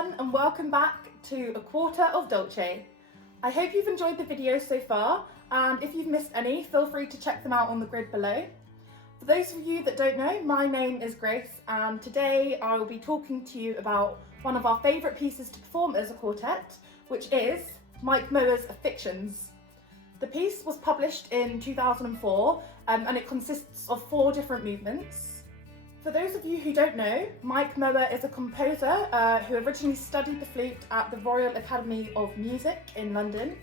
everyone and welcome back to A Quarter of Dolce. I hope you've enjoyed the videos so far, and if you've missed any, feel free to check them out on the grid below. For those of you that don't know, my name is Grace, and today I will be talking to you about one of our favourite pieces to perform as a quartet, which is Mike Mower's Fictions. The piece was published in 2004 and it consists of 4 different movements. For those of you who don't know, Mike Mower is a composer who originally studied the flute at the Royal Academy of Music in London.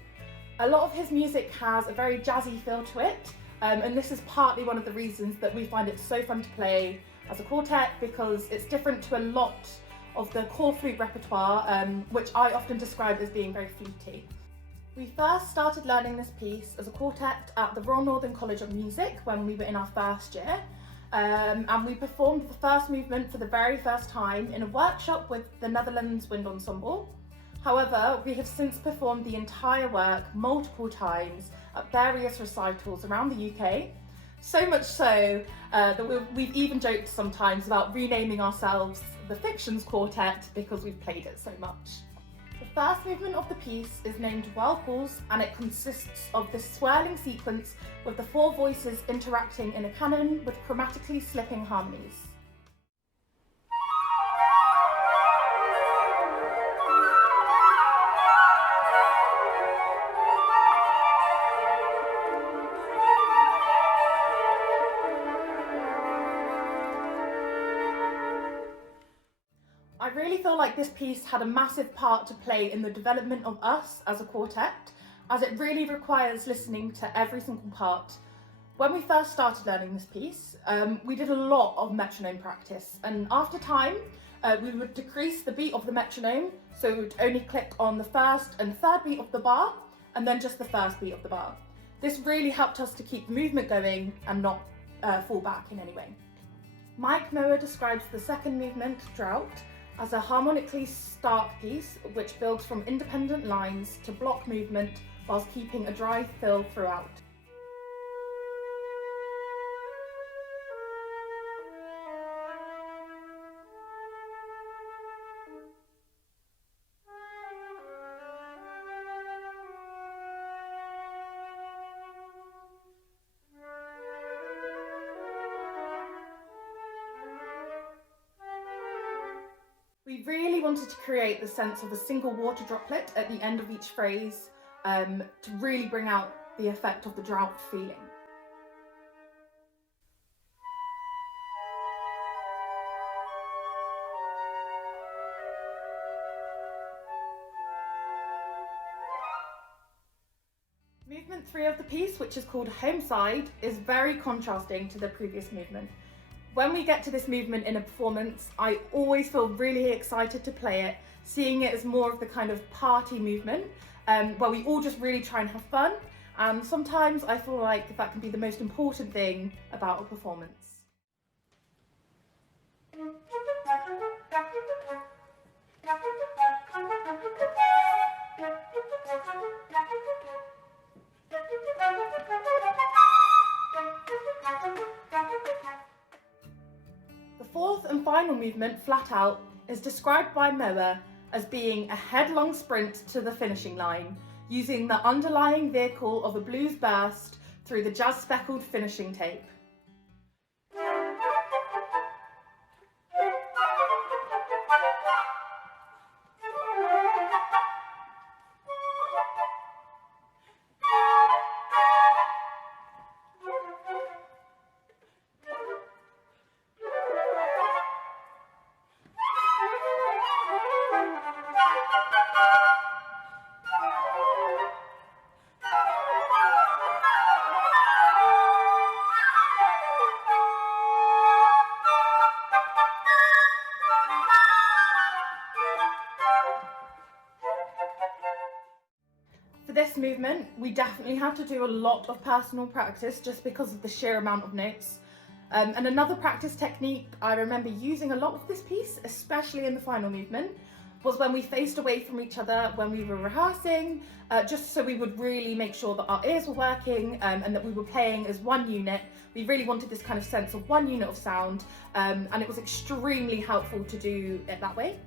A lot of his music has a very jazzy feel to it, and this is partly one of the reasons that we find it so fun to play as a quartet, because it's different to a lot of the core flute repertoire, which I often describe as being very fluty. We first started learning this piece as a quartet at the Royal Northern College of Music when we were in our first year, and we performed the first movement for the very first time in a workshop with the Netherlands Wind Ensemble. However, we have since performed the entire work multiple times at various recitals around the UK, so much so that we've even joked sometimes about renaming ourselves the Fictions Quartet because we've played it so much. The first movement of the piece is named Whirlpools, and it consists of this swirling sequence with the 4 voices interacting in a canon with chromatically slipping harmonies. I really feel like this piece had a massive part to play in the development of us as a quartet, as it really requires listening to every single part. When we first started learning this piece, we did a lot of metronome practice, and after time we would decrease the beat of the metronome, so we would only click on the first and third beat of the bar, and then just the first beat of the bar. This really helped us to keep the movement going and not fall back in any way. Mike Mower describes the second movement, Drought, as a harmonically stark piece which builds from independent lines to block movement whilst keeping a dry fill throughout. We really wanted to create the sense of a single water droplet at the end of each phrase to really bring out the effect of the drought feeling. Movement 3 of the piece, which is called Homeside, is very contrasting to the previous movement. When we get to this movement in a performance, I always feel really excited to play it, seeing it as more of the kind of party movement, where we all just really try and have fun, and sometimes I feel like that can be the most important thing about a performance. The fourth and final movement, Flat Out, is described by Mower as being a headlong sprint to the finishing line, using the underlying vehicle of a blues burst through the jazz-speckled finishing tape. For this movement, we definitely have to do a lot of personal practice just because of the sheer amount of notes. And another practice technique I remember using a lot with this piece, especially in the final movement, was when we faced away from each other when we were rehearsing, just so we would really make sure that our ears were working and that we were playing as one unit. We really wanted this kind of sense of one unit of sound, and it was extremely helpful to do it that way.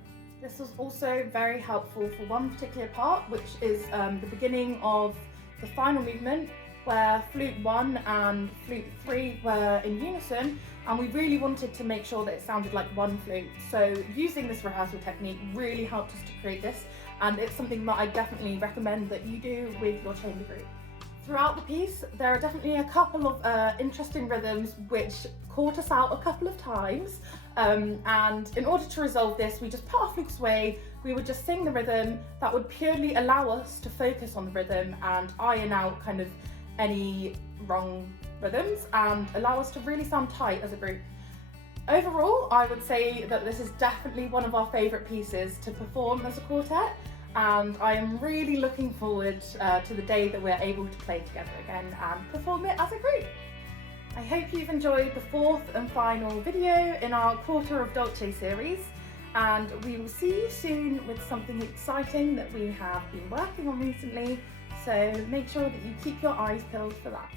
This was also very helpful for one particular part, which is the beginning of the final movement, where flute 1 and flute 3 were in unison, and we really wanted to make sure that it sounded like one flute. So using this rehearsal technique really helped us to create this, and it's something that I definitely recommend that you do with your chamber group. Throughout the piece, there are definitely a couple of interesting rhythms which caught us out a couple of times, and in order to resolve this, we just put our flutes away. We would just sing the rhythm. That would purely allow us to focus on the rhythm and iron out kind of any wrong rhythms and allow us to really sound tight as a group. Overall, I would say that this is definitely one of our favourite pieces to perform as a quartet, and I am really looking forward to the day that we're able to play together again and perform it as a group. I hope you've enjoyed the fourth and final video in our Quarter of Dolce series, and we will see you soon with something exciting that we have been working on recently, so make sure that you keep your eyes peeled for that.